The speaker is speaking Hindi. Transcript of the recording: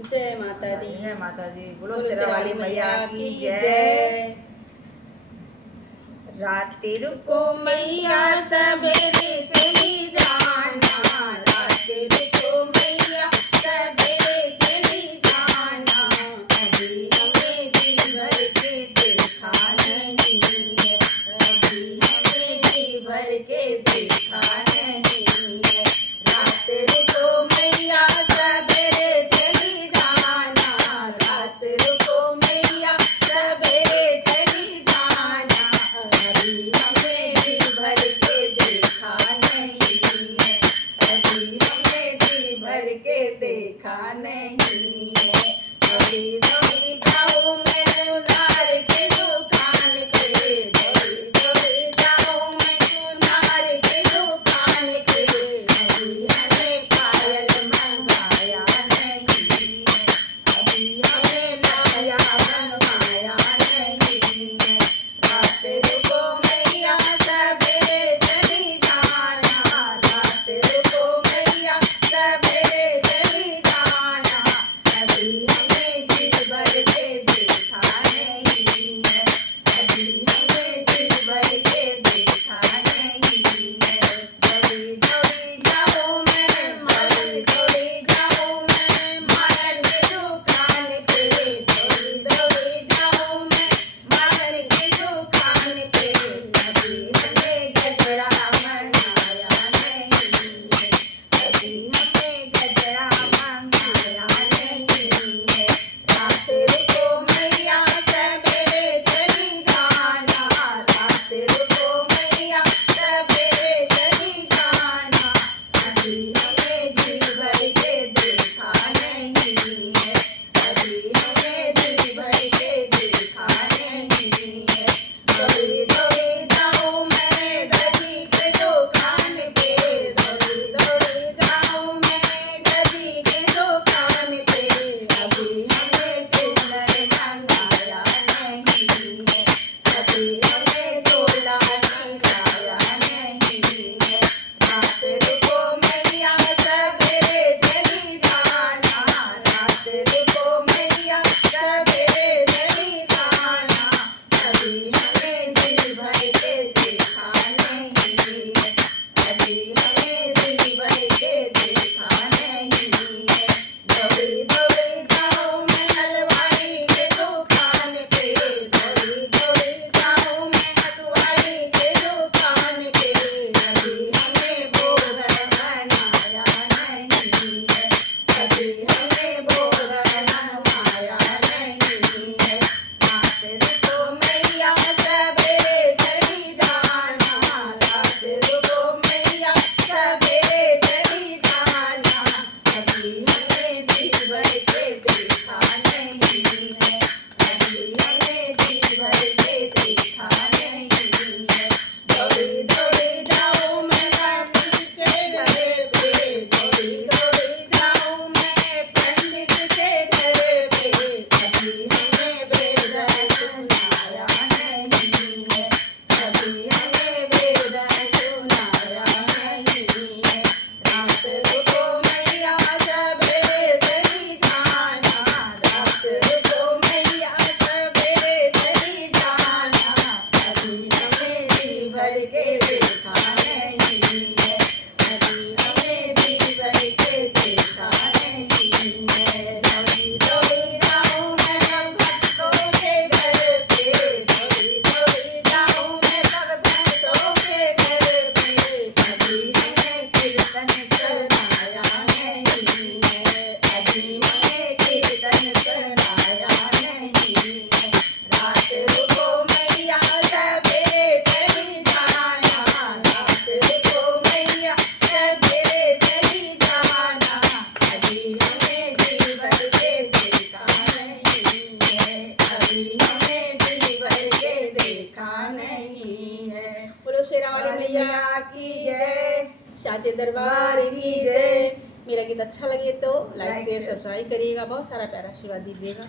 जय माता दी। जय माता दी। बोलो बोलो शेरा वाली मैया की जय। रात्रि रुको मैया सवेरे चली जाना, रात्रि रुको मैया सवेरे चली जाना। अभी हमें जी भर के देखा नहीं है, अभी हमें जी भर के देखा नहीं है। रात्रि रुको मैया सवेरे चली जाना, रात्रि रुको मैया सवेरे चली जाना। अभी हमें जी भर के देखा नहीं है, अभी हमें जी भर के देखा नहीं है। दौड़ी दौड़ी जाऊं मैं उनार के दुकान पे, दौड़ी दौड़ी जाऊं मैं उनार के दुकान पे। अभी हमें पायल मंगाया नहीं है, अभी हमें पाया मंगाया नहीं है। रात्रि रुको मैया सवेरे चली जाना, रात्रि रुको मैया सवेरे चली जाना। अभी हमें जी भर के देखा नहीं है, अभी हमें जी भर के देखा नहीं है। दौड़ी दौड़ी जाऊं मैं, दौड़ी जाऊं मैं मालन की दुकान पे, दौड़ी दौड़ी जाऊं मैं मालन की दुकान पे। अभी हमें गजरा मंगाया नहीं है, अभी हमें गजरा मंगाया नहीं है। रात्रि रुको मैया सवेरे चली जाना, रात्रि रुको मैया सवेरे चली जाना। अभी हमें जी भर के देखा नहीं है, अभी हमें जी भर के देखा नहीं है। दौड़ी दौड़ी जाऊं मैं दर्जी के दुकान पे, दौड़ी दौड़ी जाऊं मैं दर्जी के दुकान पे। अभी हमें चूड़र मंगाया नहीं है, अभी हमें चोला मंगाया नहीं है। रात्रि रुको मैया सवेरे चली जाना, रात्रि रुको मैया सवेरे चली जाना। अभी हमें जी भर के देखा नहीं है, अभी हमें जी भर के देखा नहीं है। दौड़ी दौड़ी जाऊं मैं हलवाई के दुकान पे, दौड़ी दौड़ी जाऊं मैं हलवाई के दुकान पे। अभी हमें भोजन बनाया नहीं है, अभी हमें भोजन बनवाया नहीं है। रात्रि रुको मैया सवेरे चली जाना, रात्रि रुको मैया सवेरे चली जाना। अभी हमें जी भर के देखा नहीं है, अभी हमें जी भर के देखा नहीं है। दौड़ी दौड़ी जाऊं मैं पंडित के घर पे, दौड़ी दौड़ी जाऊं मैं पंडित के घर पे। अभी हमें वेद सुनाया नहीं है, अभी हमें वेद सुनाया नहीं है। रात्रि रुको मैया सवेरे चली जाना, रात्रि रुको मैया सवेरे चली जाना। अभी हमें जी भर के देखा नहीं है, अभी हमें जी भर के देखा नहीं है। दौड़ी दौड़ी जाऊं मैं सब भक्तों के घर पे, दौड़ी दौड़ी जाऊं मैं सब भक्तों के घर पे। अभी हमें कीर्तन सुनाया नहीं है, अभी हमें कीर्तन सुनाया नहीं है। रात्रि रुको मैया सवेरे चली जाना, रात्रि रुको मैया सवेरे चली जाना। अभी हमें जी भर के देखा नहीं है, अभी हमें जी भर के देखा नहीं है। बोलो शेरा वाली मैया की जय। साचे दरबार की जय। मेरा गीत अच्छा लगे तो लाइक शेयर सब्सक्राइब करिएगा, बहुत सारा प्यारा आशीर्वाद दीजिएगा।